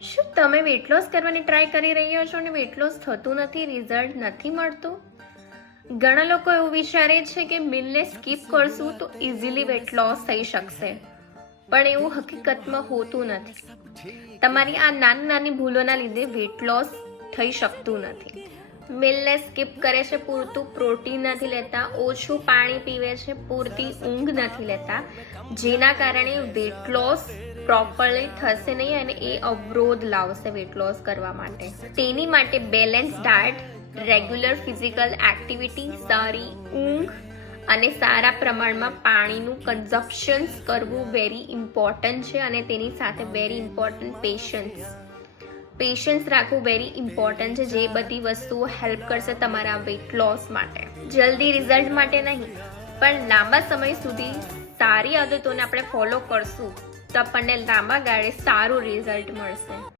શું તમે weight loss કરવાની ટ્રાય કરી રહ્યા છો અને વેટ લોસ થતું નથી, રિઝલ્ટ નથી મળતું? ઘણા લોકો એવું વિચારે છે કે મીલને સ્કીપ કરશું તો ઇઝીલી વેટ લોસ થઈ શકશે, પણ એવું હકીકતમાં હોતું નથી. તમારી આ નાની નાની ભૂલોના લીધે વેટ લોસ થઈ શકતું નથી. મીલને સ્કીપ કરે છે, પૂરતું પ્રોટીન નથી લેતા, ઓછું પાણી પીવે છે, પૂરતી ઊંઘ નથી લેતા, જેના કારણે વેટ લોસ પ્રોપરલી થશે નહીં અને એ અવરોધ લાવશે વેટ લોસ કરવા માટે. તેની માટે balance diet, regular physical activity, સારી ઊંઘ અને સારા પ્રમાણમાં પાણીનું કન્ઝપ્શન કરવું વેરી ઇમ્પોર્ટન્ટ છે. અને તેની સાથે વેરી ઇમ્પોર્ટન્ટ પેશન્સ રાખવું વેરી ઇમ્પોર્ટન્ટ છે, જે બધી વસ્તુઓ હેલ્પ કરશે તમારા વેટ લોસ માટે. જલ્દી રિઝલ્ટ માટે નહીં, પણ લાંબા સમય સુધી સારી આદતોને આપણે ફોલો કરશું તો આપણને લાંબા ગાળે સારું રિઝલ્ટ મળશે.